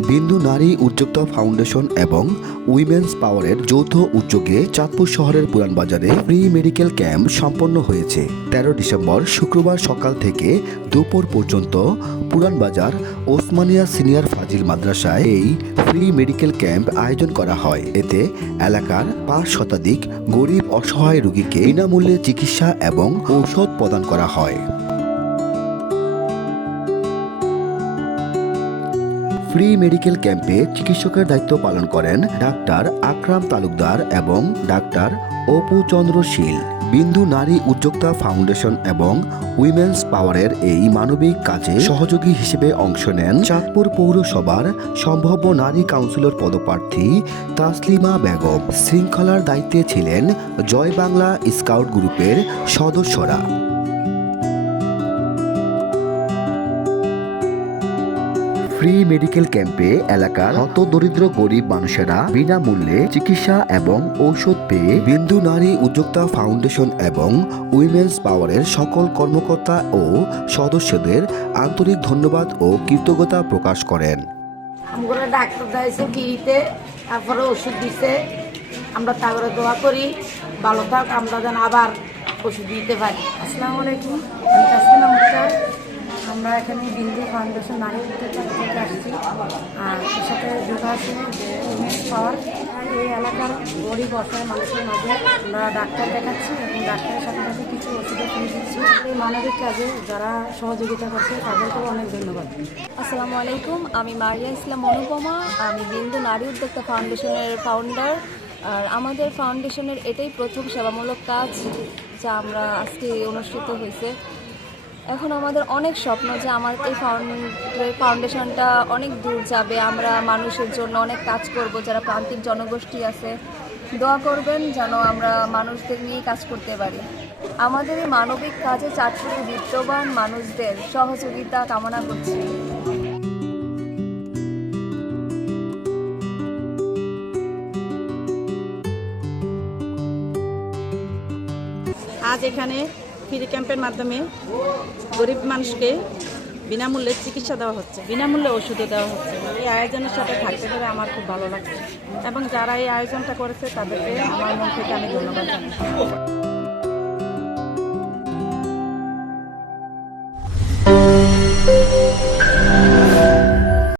বিন্দু নারী উদ্যোক্তা ফাউন্ডেশন এবং উইমেন্স পাওয়ারের যৌথ উদ্যোগে চাঁদপুর শহরের পুরানবাজারে ফ্রি মেডিকেল ক্যাম্প সম্পন্ন হয়েছে। তেরো ডিসেম্বর শুক্রবার সকাল থেকে দুপুর পর্যন্ত পুরানবাজার ওসমানিয়া সিনিয়র ফাজিল মাদ্রাসায় এই ফ্রি মেডিকেল ক্যাম্প আয়োজন করা হয়। এতে এলাকার পাঁচ শতাধিক গরিব অসহায় রোগীকে বিনামূল্যে চিকিৎসা এবং ঔষধ প্রদান করা হয়। ফ্রি মেডিকেল ক্যাম্পে চিকিৎসকের দায়িত্ব পালন করেন ডাক্তার আকরাম তালুকদার এবং ডাক্তার অপু চন্দ্র শীল। বিন্দু নারী উদ্যোক্তা ফাউন্ডেশন এবং উইমেন্স পাওয়ারের এই মানবিক কাজে সহযোগী হিসেবে অংশ নেন চাঁদপুর পৌরসভার সম্ভাব্য নারী কাউন্সিলর পদপ্রার্থী তাসলিমা বেগম। শৃঙ্খলার দায়িত্বে ছিলেন জয় বাংলা স্কাউট গ্রুপের সদস্যরা। ফ্রি মেডিকেল ক্যাম্পে এলাকার হত দরিদ্র গরিব মানুষেরা বিনামূল্যে চিকিৎসা এবং ঔষধ পেয়ে বিন্দু নারী উদ্যোক্তা ফাউন্ডেশন এবং উইমেন্স পাওয়ারের সকল কর্মকর্তা ও সদস্যদের আন্তরিক ধন্যবাদ ও কৃতজ্ঞতা প্রকাশ করেন। আমরা ডাক্তার দিয়েছে ফ্রিতে তারপরে ওষুধ দিছে। আমরা তারপরে দোয়া করি ভালো থাক আমরা যেন আবার ওষুধ দিতে পারি। আসসালামু আলাইকুম আমি তাসমিন মুক্তার। আমরা এখানে বিন্দু ফাউন্ডেশন নারী উদ্যোক্তা থেকে আসছি। আর এর সাথে যোগা আছে পাওয়ার এই এলাকার গরিব অসহায় মানুষের মাঝে আমরা ডাক্তার দেখাচ্ছি এবং ডাক্তারের সাথে সাথে কিছু ওষুধও কিনে দিচ্ছি। এই মানবিক কাজে যারা সহযোগিতা করছে, তাদেরকেও অনেক ধন্যবাদ। আসসালামু আলাইকুম, আমি মারিয়া ইসলাম অনুপমা, আমি বিন্দু নারী উদ্যোক্তা ফাউন্ডেশনের ফাউন্ডার আর আমাদের ফাউন্ডেশনের এটাই প্রথম সেবামূলক কাজ যা আমরা আজকে অনুষ্ঠিত হয়েছে। এখন আমাদের অনেক স্বপ্ন যে আমার এই ফাউন্ড- ফাউন্ডেশনটা অনেক দূর যাবে। আমরা মানুষের জন্য অনেক কাজ করব, যারা প্রান্তিক জনগোষ্ঠী আছে। দোয়া করবেন যেন আমরা মানুষদের নিয়েই কাজ করতে পারি। আমাদের এই মানবিক কাজে চারটি বিত্তবান মানুষদের সহযোগিতা কামনা করছি। আজ এখানে ফ্রি ক্যাম্পের মাধ্যমে গরিব মানুষকে বিনামূল্যে চিকিৎসা দেওয়া হচ্ছে, বিনামূল্যে ওষুধও দেওয়া হচ্ছে। এই আয়োজনের সাথে থাকতে পেরে আমার খুব ভালো লাগছে। এবং যারা এই আয়োজনটা করেছে তাদেরকে আমার মন থেকে আমি ধন্যবাদ জানাই।